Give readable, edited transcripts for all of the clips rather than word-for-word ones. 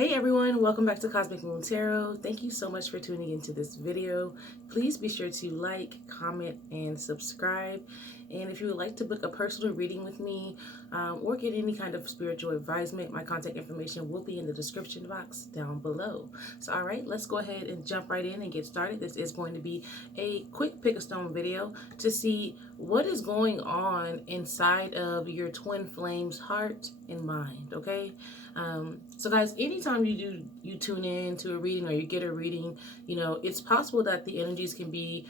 Hey everyone, welcome back to Cosmic Moon Tarot. Thank you so much for tuning into this video. Please be sure to like, comment, and subscribe. And if you would like to book a personal reading with me or get any kind of spiritual advisement, my contact information will be in the description box down below. So all right, let's go ahead and jump right in and get started. This is going to be a quick pick a stone video to see what is going on inside of your twin flame's heart and mind, okay? So guys, anytime you tune in to a reading or you get a reading, it's possible that the energies can be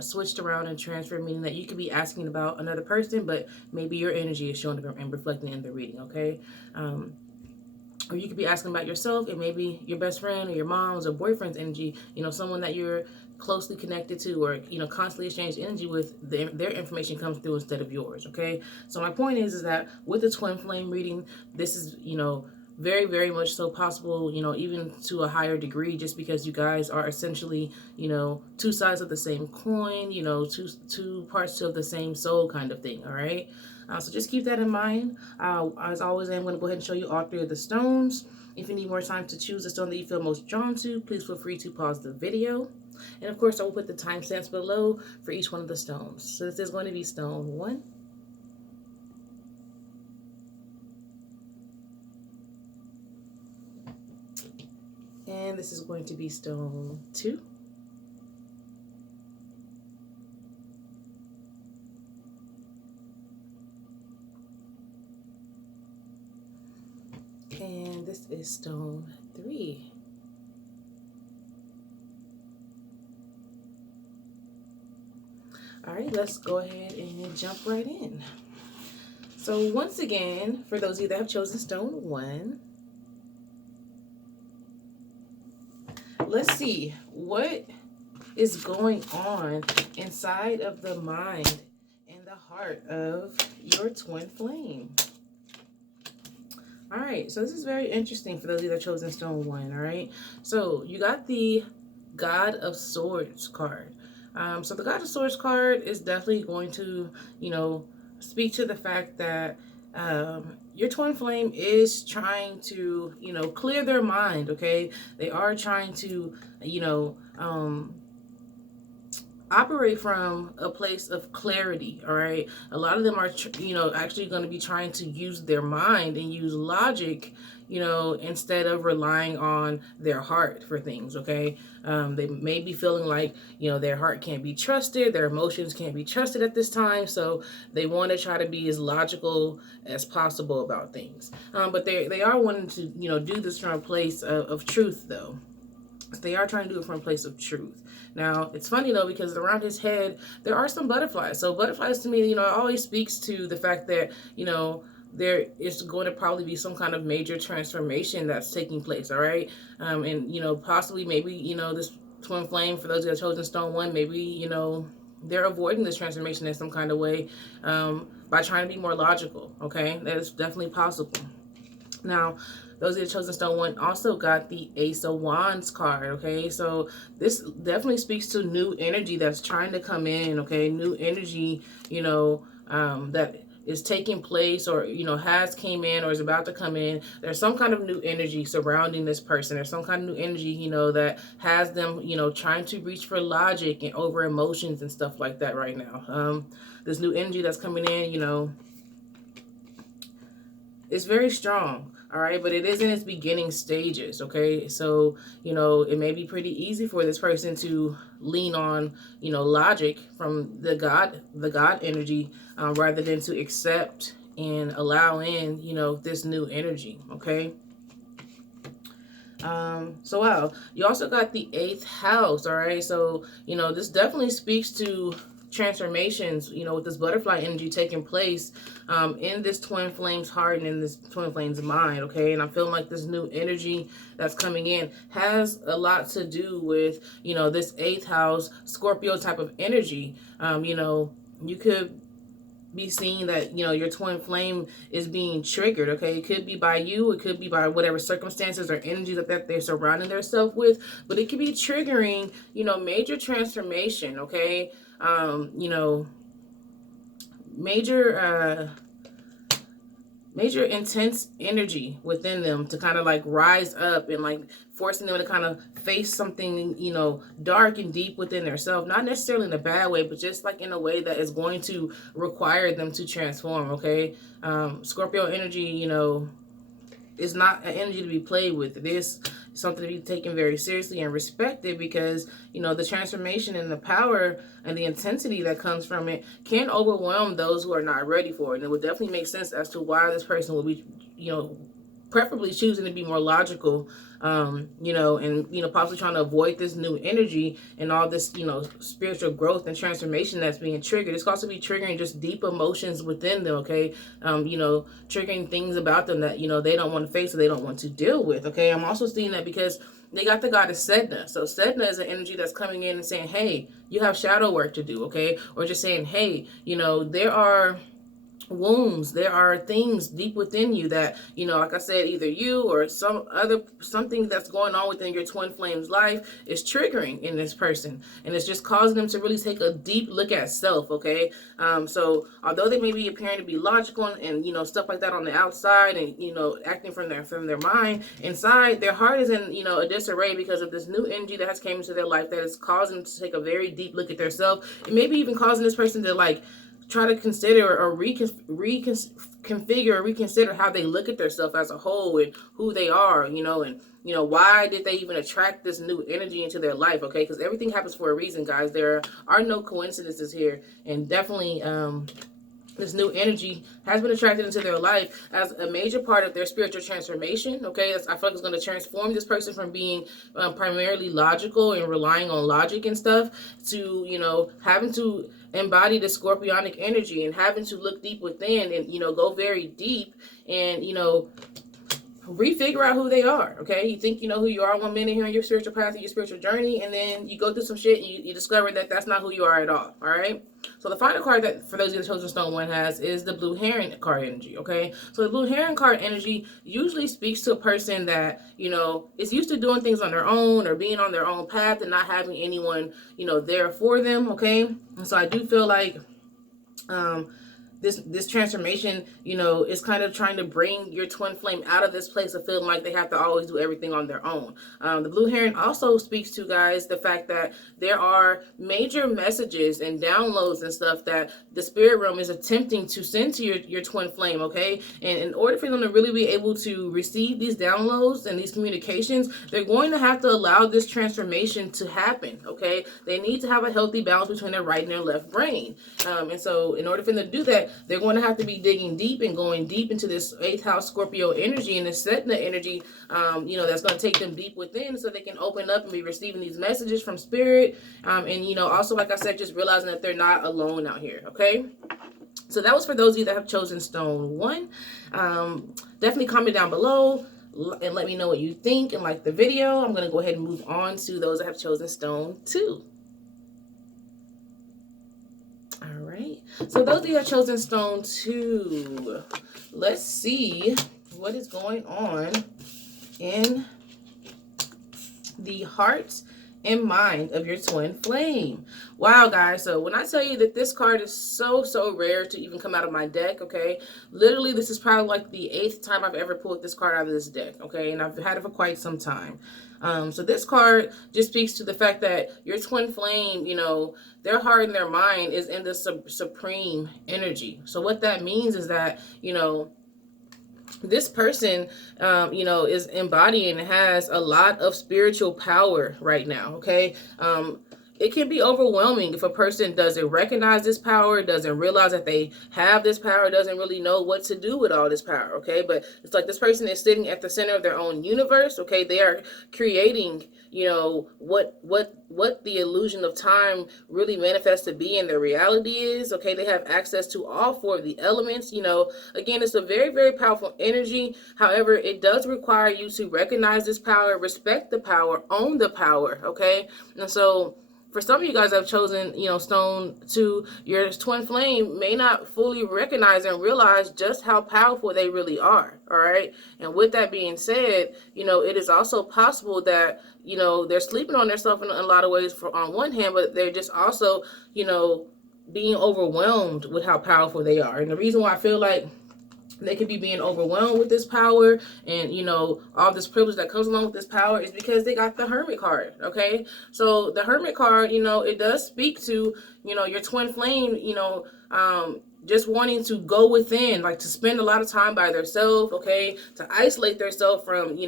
switched around and transferred, meaning that you could be asking about another person, but maybe your energy is showing up and reflecting in the reading, okay? Or you could be asking about yourself and maybe your best friend or your mom's or boyfriend's energy, someone that you're closely connected to or, constantly exchange energy with, their information comes through instead of yours, okay? So my point is that with the twin flame reading, this is, very, very much so possible, even to a higher degree, just because you guys are essentially, two sides of the same coin, two parts of the same soul kind of thing, all right? So just keep that in mind. As always, I'm going to go ahead and show you all three of the stones. If you need more time to choose the stone that you feel most drawn to, please feel free to pause the video. And of course, I will put the timestamps below for each one of the stones. So this is going to be stone 1. And this is going to be stone 2. And this is stone 3. All right, let's go ahead and jump right in. So once again, for those of you that have chosen stone 1, let's see what is going on inside of the mind and the heart of your twin flame. All right, so this is very interesting for those of you that chosen stone 1, all right? So you got the God of Swords card. So the God of Swords card is definitely going to, speak to the fact that your twin flame is trying to, clear their mind, okay? They are trying to, operate from a place of clarity, all right? A lot of them are, actually going to be trying to use their mind and use logic, instead of relying on their heart for things, okay? They may be feeling like, their heart can't be trusted, their emotions can't be trusted at this time, so they want to try to be as logical as possible about things. But they are wanting to, do this from a place of truth, though. They are trying to do it from a place of truth. Now, it's funny, though, because around his head, there are some butterflies. So butterflies, to me, always speaks to the fact that, there is going to probably be some kind of major transformation that's taking place, all right? And, possibly, maybe, this twin flame, for those who have chosen stone 1, maybe, they're avoiding this transformation in some kind of way by trying to be more logical, okay? That is definitely possible. Now, those who have chosen stone 1 also got the Ace of Wands card, okay? So this definitely speaks to new energy that's trying to come in, okay? New energy, that is taking place or, has came in or is about to come in. There's some kind of new energy surrounding this person. There's some kind of new energy, that has them, trying to reach for logic and over emotions and stuff like that right now. This new energy that's coming in, it's very strong, all right, but it is in its beginning stages, okay? So, it may be pretty easy for this person to lean on, logic from the God energy rather than to accept and allow in, this new energy, okay? So wow, you also got the 8th house, all right? So, this definitely speaks to transformations, with this butterfly energy taking place in this twin flame's heart and in this twin flame's mind, okay? And I feel like this new energy that's coming in has a lot to do with, this 8th house Scorpio type of energy. You could be seeing that, your twin flame is being triggered, okay? It could be by you, it could be by whatever circumstances or energies that they're surrounding themselves with, but it could be triggering, major transformation, okay? Major major intense energy within them to kind of like rise up and like forcing them to kind of face something, you know, dark and deep within themselves. Not necessarily in a bad way, but just like in a way that is going to require them to transform, okay? Scorpio energy, you know, is not an energy to be played with. It is something to be taken very seriously and respected, because, you know, the transformation and the power and the intensity that comes from it can overwhelm those who are not ready for it. And it would definitely make sense as to why this person will be, you know, preferably choosing to be more logical, you know, and, you know, possibly trying to avoid this new energy and all this, you know, spiritual growth and transformation that's being triggered. It's also be triggering just deep emotions within them, okay? You know, triggering things about them that, you know, they don't want to face or they don't want to deal with, okay? I'm also seeing that because they got the goddess Sedna. So Sedna is an energy that's coming in and saying, hey, you have shadow work to do, okay? Or just saying, hey, you know, there are wounds, there are things deep within you that, you know, like I said, either you or something that's going on within your twin flame's life is triggering in this person, and it's just causing them to really take a deep look at self, okay? So although they may be appearing to be logical and, you know, stuff like that on the outside, and, you know, acting from their mind, inside their heart is in, you know, a disarray because of this new energy that has came into their life that is causing them to take a very deep look at their self, and maybe even causing this person to like try to consider or reconfigure or reconsider how they look at themselves as a whole and who they are, you know, and, you know, why did they even attract this new energy into their life, okay? Because everything happens for a reason, guys. There are no coincidences here, and definitely this new energy has been attracted into their life as a major part of their spiritual transformation, okay? I feel like it's going to transform this person from being primarily logical and relying on logic and stuff to, you know, having to embody the scorpionic energy and having to look deep within and, you know, go very deep and, you know, refigure out who they are, okay? You think you know who you are one minute here in your spiritual path and your spiritual journey, and then you go through some shit and you discover that that's not who you are at all right? So the final card that, for those of you the Chosen Stone one has, is the Blue Heron card energy, okay? So the Blue Heron card energy usually speaks to a person that, you know, is used to doing things on their own or being on their own path and not having anyone, you know, there for them, okay? And so I do feel like this transformation, you know, is kind of trying to bring your twin flame out of this place of feeling like they have to always do everything on their own. The Blue Heron also speaks to, guys, the fact that there are major messages and downloads and stuff that the spirit realm is attempting to send to your twin flame, okay? And in order for them to really be able to receive these downloads and these communications, they're going to have to allow this transformation to happen, okay? They need to have a healthy balance between their right and their left brain. And so in order for them to do that, they're going to have to be digging deep and going deep into this 8th house Scorpio energy and this Sedna energy, you know, that's going to take them deep within so they can open up and be receiving these messages from spirit. And, you know, also, like I said, just realizing that they're not alone out here, okay? So that was for those of you that have chosen Stone 1. Definitely comment down below and let me know what you think and like the video. I'm going to go ahead and move on to those that have chosen Stone 2. All right, so those of you that have chosen Stone 2, let's see what is going on in the heart and mind of your twin flame. Wow, guys, so when I tell you that this card is so rare to even come out of my deck, okay, literally this is probably like the 8th time I've ever pulled this card out of this deck, okay, and I've had it for quite some time. So this card just speaks to the fact that your twin flame, you know, their heart and their mind is in the supreme energy. So what that means is that, you know, this person, you know, is embodying and has a lot of spiritual power right now, okay? It can be overwhelming if a person doesn't recognize this power, doesn't realize that they have this power, doesn't really know what to do with all this power, okay? But it's like this person is sitting at the center of their own universe, okay? They are creating, you know, what the illusion of time really manifests to be and their reality is, okay? They have access to all 4 of the elements, you know. Again, it's a very powerful energy. However, it does require you to recognize this power, respect the power, own the power, okay? And so for some of you guys that have chosen, you know, Stone 2, your twin flame may not fully recognize and realize just how powerful they really are, all right? And with that being said, you know, it is also possible that, you know, they're sleeping on themselves in a lot of ways on one hand, but they're just also, you know, being overwhelmed with how powerful they are. And the reason why I feel like they could be being overwhelmed with this power, and all this privilege that comes along with this power is because they got the Hermit card. Okay, so the Hermit card, it does speak to your twin flame, just wanting to go within, like to spend a lot of time by themselves, okay, to isolate themselves from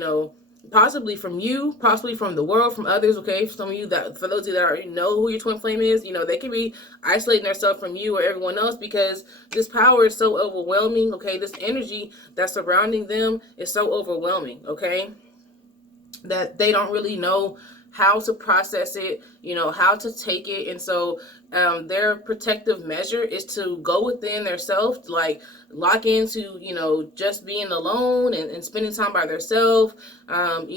possibly from you, possibly from the world, from others, okay. For some of you, for those of you that already know who your twin flame is, they can be isolating themselves from you or everyone else because this power is so overwhelming, okay. This energy that's surrounding them is so overwhelming, okay, that they don't really know how to process it, how to take it. And so their protective measure is to go within their self, like lock into, just being alone and spending time by themselves, out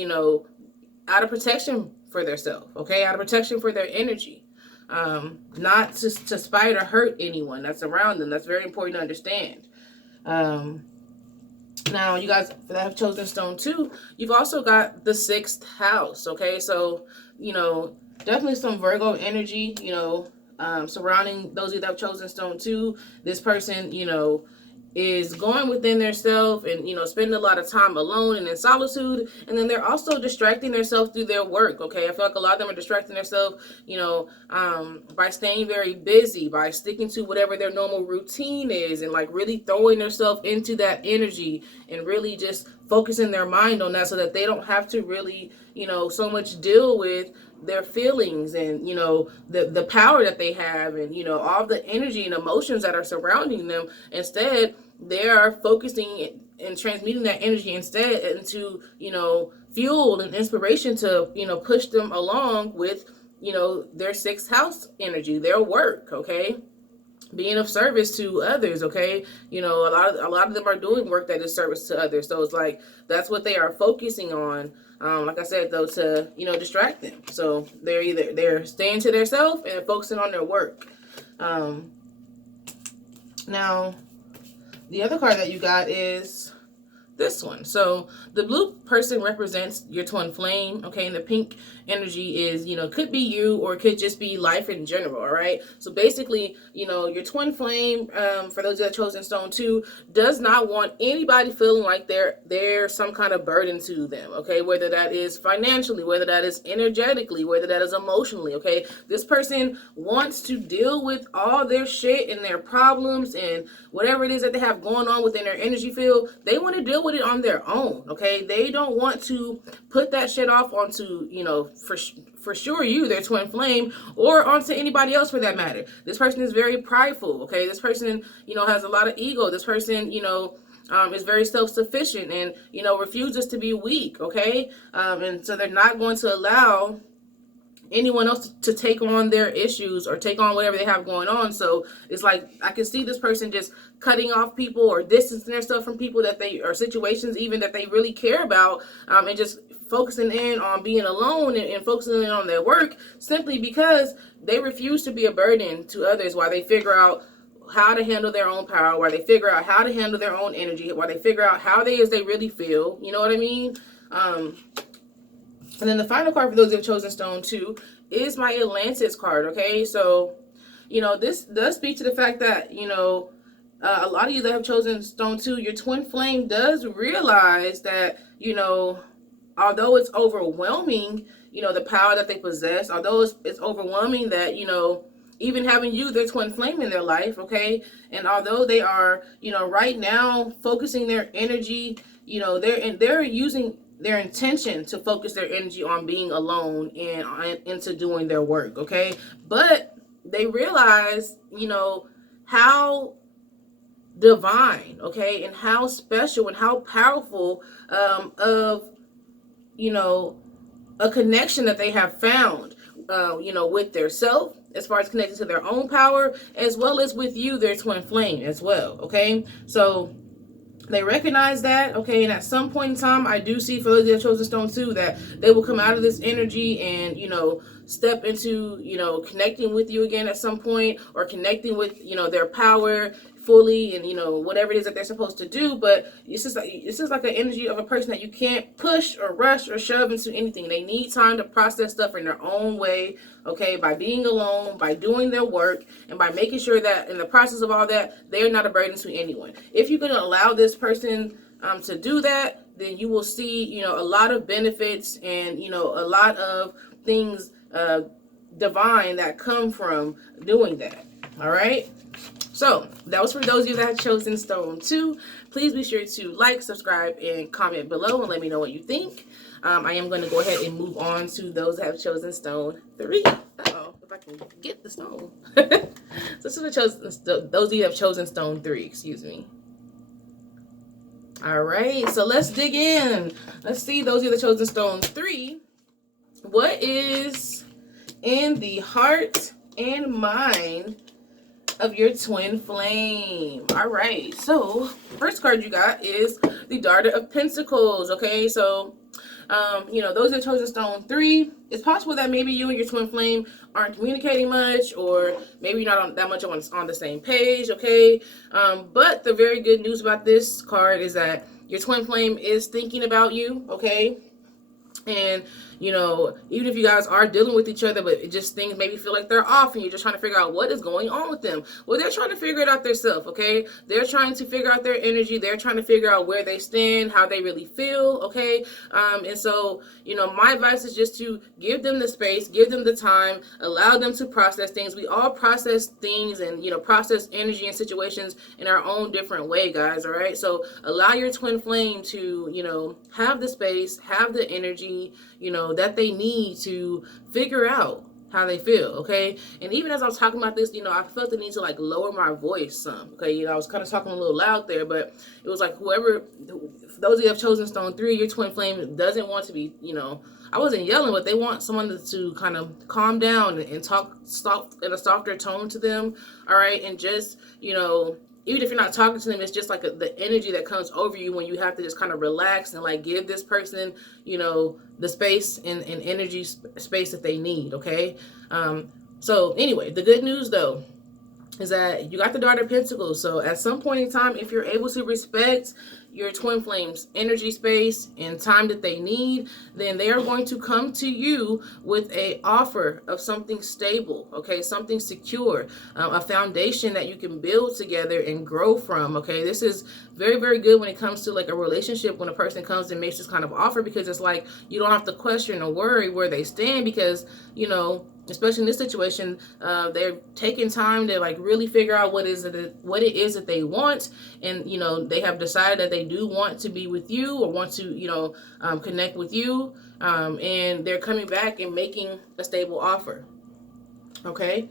of protection for their self, okay, out of protection for their energy, not to spite or hurt anyone that's around them. That's very important to understand. Now, you guys that have chosen stone 2, you've also got the 6th house, okay? So, definitely some Virgo energy, surrounding those of you that have chosen stone 2. This person, is going within their self and, spending a lot of time alone and in solitude. And then they're also distracting themselves through their work, okay? I feel like a lot of them are distracting themselves, by staying very busy, by sticking to whatever their normal routine is, and like really throwing themselves into that energy and really just focusing their mind on that so that they don't have to really, so much deal with their feelings and the power that they have and all the energy and emotions that are surrounding them. Instead, they are focusing and transmuting that energy instead into fuel and inspiration to push them along with their 6th house energy, their work, okay, being of service to others, okay. A lot of them are doing work that is service to others, so it's like that's what they are focusing on. Like I said, though, to distract them. So they're staying to themselves and focusing on their work. Now, the other card that you got is this one. So the blue person represents your twin flame, okay, and the pink energy is, could be you or it could just be life in general, all right? So basically, your twin flame, for those that chosen stone 2, does not want anybody feeling like they're some kind of burden to them, okay? Whether that is financially, whether that is energetically, whether that is emotionally, okay? This person wants to deal with all their shit and their problems and whatever it is that they have going on within their energy field. They want to deal with it on their own, okay? They don't want to put that shit off onto, for sure you, their twin flame, or onto anybody else for that matter. This person is very prideful, okay? This person, has a lot of ego. This person, is very self-sufficient and, refuses to be weak, okay? And so they're not going to allow anyone else to take on their issues or take on whatever they have going on. So it's like I can see this person just cutting off people or distancing themselves from people that they, or situations even that they really care about, and just focusing in on being alone and focusing in on their work simply because they refuse to be a burden to others while they figure out how to handle their own power, while they figure out how to handle their own energy, while they figure out how they really feel. You know what I mean? And then the final card for those who have chosen stone 2 is my Atlantis card, okay? So, this does speak to the fact that, a lot of you that have chosen stone 2, your twin flame does realize that, although it's overwhelming, the power that they possess, although it's overwhelming that, even having you, their twin flame in their life, okay? And although they are, right now focusing their energy, they're using their intention to focus their energy on being alone and into doing their work, okay? But they realize, how divine, okay, and how special and how powerful of, a connection that they have found, with their self, as far as connected to their own power, as well as with you, their twin flame as well, okay? So they recognize that, okay, and at some point in time, I do see for those that have chosen stone 2 that they will come out of this energy and, step into, connecting with you again at some point, or connecting with, their power, fully and, you know, whatever it is that they're supposed to do. But it's just like an energy of a person that you can't push or rush or shove into anything. They need time to process stuff in their own way, okay, by being alone, by doing their work, and by making sure that in the process of all that, they're not a burden to anyone. If you're going to allow this person to do that, then you will see, you know, a lot of benefits and, you know, a lot of things divine that come from doing that. All right. So that was for those of you that had chosen stone 2. Please be sure to like, subscribe, and comment below and let me know what you think. I am going to go ahead and move on to those that have chosen stone 3. Uh-oh, if I can get the stone. So those of you that have chosen stone 3, excuse me. All right, so let's dig in. Let's see, those of you that chosen stone 3. What is in the heart and mind of your twin flame? All right, so first card you got is the Daughter of Pentacles. Okay, so you know, those that chosen stone 3, it's possible that maybe you and your twin flame aren't communicating much, or maybe you're not that much on the same page. Okay, but the very good news about this card is that your twin flame is thinking about you. Okay, and you know, even if you guys are dealing with each other, but it just things maybe feel like they're off and you're just trying to figure out what is going on with them. Well, they're trying to figure it out themselves, okay? They're trying to figure out their energy. They're trying to figure out where they stand, how they really feel, okay? And so, you know, my advice is just to give them the space, give them the time, allow them to process things. We all process things and, you know, process energy and situations in our own different way, guys, all right? So allow your twin flame to, you know, have the space, have the energy, you know, that they need to figure out how they feel, okay? And even as I was talking about this, you know, I felt the need to like lower my voice some, okay? You know, I was kind of talking a little loud there, but it was like those of you who have chosen stone 3, your twin flame doesn't want to be, you know, I wasn't yelling, but they want someone to kind of calm down and talk soft in a softer tone to them, all right? And just, you know, even if you're not talking to them, it's just like the energy that comes over you when you have to just kind of relax and like give this person, you know, the space and energy space that they need, okay? So anyway, the good news though is that you got the Daughter of Pentacles. So at some point in time, if you're able to respect your twin flames energy space and time that they need, then they are going to come to you with a offer of something stable, okay, something secure, a foundation that you can build together and grow from, okay? This is very, very good when it comes to like a relationship, when a person comes and makes this kind of offer, because it's like you don't have to question or worry where they stand, because, you know, especially in this situation, they're taking time to like really figure out what it is that they want, and you know, they have decided that they do want to be with you or want to, you know, connect with you, and they're coming back and making a stable offer. Okay,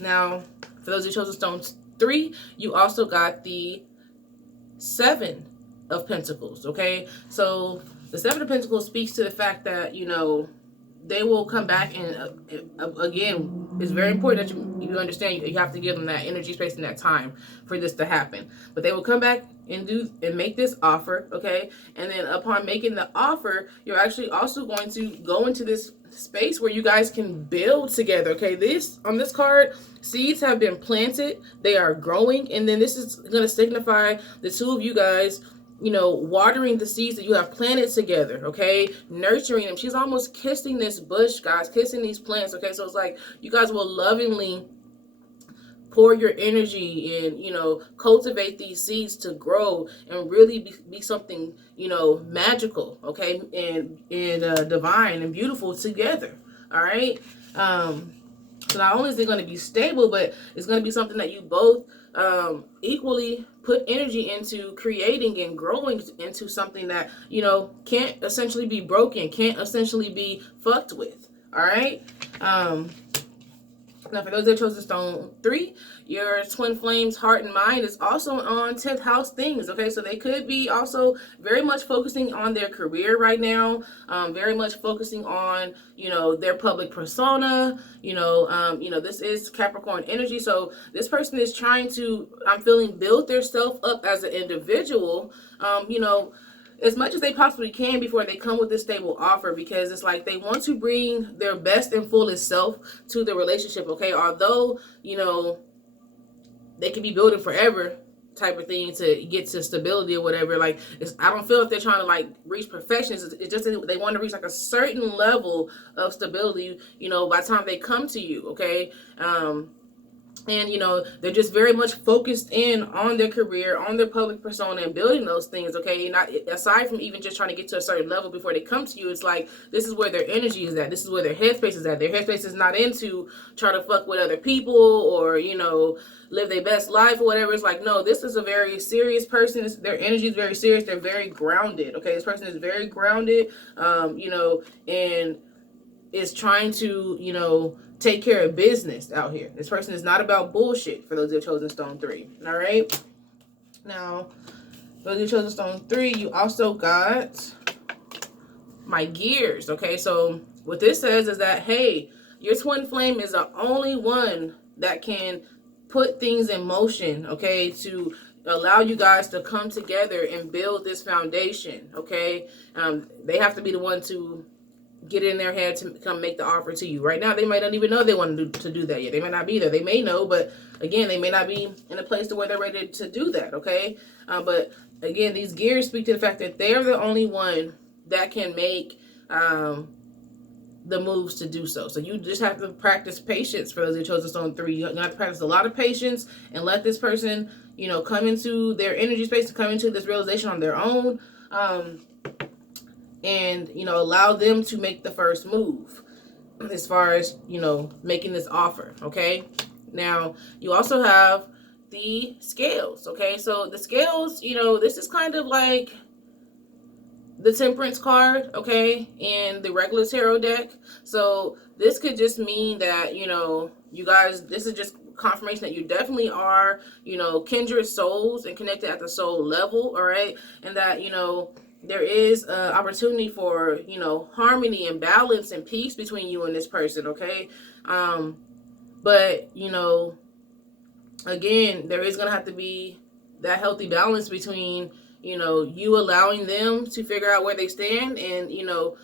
now for those who chose stone 3, you also got the 7 of Pentacles. Okay, so the 7 of Pentacles speaks to the fact that, you know, they will come back, and again, it's very important that you understand you have to give them that energy, space, and that time for this to happen. But they will come back and make this offer, okay? And then upon making the offer, you're actually also going to go into this space where you guys can build together, okay? On this card, seeds have been planted, they are growing, and then this is going to signify the two of you guys, you know, watering the seeds that you have planted together, okay? Nurturing them. She's almost kissing this bush, guys, kissing these plants, okay? So it's like you guys will lovingly pour your energy and, you know, cultivate these seeds to grow and really be something, you know, magical, okay? And divine and beautiful together, all right? So not only is it going to be stable, but it's going to be something that you both equally put energy into creating and growing into something that, you know, can't essentially be broken, can't essentially be fucked with. All right. Now, for those that chose the stone 3, your twin flame's heart and mind is also on 10th house things, okay? So they could be also very much focusing on their career right now, very much focusing on, you know, their public persona, you know, this is Capricorn energy. So this person is trying to, I'm feeling, build their self up as an individual, you know, as much as they possibly can before they come with this stable offer, because it's like they want to bring their best and fullest self to the relationship, okay? Although, you know, they could be building forever type of thing to get to stability or whatever. Like, I don't feel like they're trying to like reach perfection. It's just they want to reach like a certain level of stability, you know, by the time they come to you. Okay. And, you know, they're just very much focused in on their career, on their public persona, and building those things, okay? Not aside from even just trying to get to a certain level before they come to you, it's like, this is where their energy is at. This is where their headspace is at. Their headspace is not into trying to fuck with other people or, you know, live their best life or whatever. It's like, no, this is a very serious person. Their energy is very serious. They're very grounded, okay? This person is very grounded, you know, and is trying to, you know, take care of business out here. This person is not about bullshit for those who have chosen stone 3. All right. Now, those who have chosen stone 3, you also got my gears. Okay. So what this says is that, hey, your twin flame is the only one that can put things in motion. Okay. To allow you guys to come together and build this foundation. Okay. They have to be the one to get in their head to come make the offer to you. Right now, they might not even know they want to do that yet. They might not be there. They may know, but again, they may not be in a place to where they're ready to do that, okay? But again, these gears speak to the fact that they're the only one that can make the moves to do so. So you just have to practice patience for those who chose stone 3. You have to practice a lot of patience and let this person, you know, come into their energy space, to come into this realization on their own. And, you know, allow them to make the first move as far as, you know, making this offer, okay? Now, you also have the scales, okay? So the scales, you know, this is kind of like the temperance card, okay, in the regular tarot deck. So this could just mean that, you know, you guys, this is just confirmation that you definitely are, you know, kindred souls and connected at the soul level, all right? And that, you know, there is an opportunity for, you know, harmony and balance and peace between you and this person, okay? But, you know, again, there is going to have to be that healthy balance between, you know, you allowing them to figure out where they stand and, you know,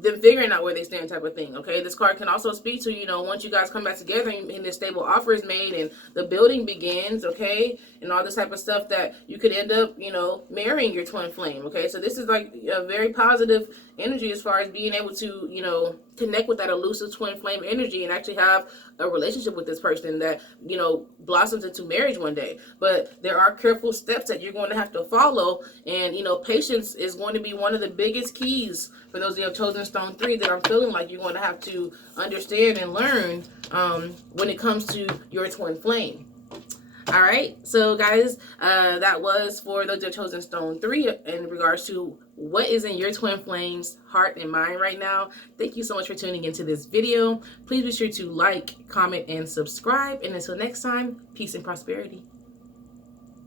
them figuring out where they stand type of thing, okay? This card can also speak to, you know, once you guys come back together and this stable offer is made and the building begins, okay? And all this type of stuff, that you could end up, you know, marrying your twin flame, okay? So this is like a very positive energy as far as being able to, you know, connect with that elusive twin flame energy and actually have a relationship with this person that, you know, blossoms into marriage one day. But there are careful steps that you're going to have to follow, and, you know, patience is going to be one of the biggest keys for those who have chosen stone 3 that I'm feeling like you're going to have to understand and learn when it comes to your twin flame. All right, so guys, that was for those that chosen stone 3 in regards to what is in your twin flame's heart and mind right now. Thank you so much for tuning into this video. Please be sure to like, comment, and subscribe. And until next time, peace and prosperity.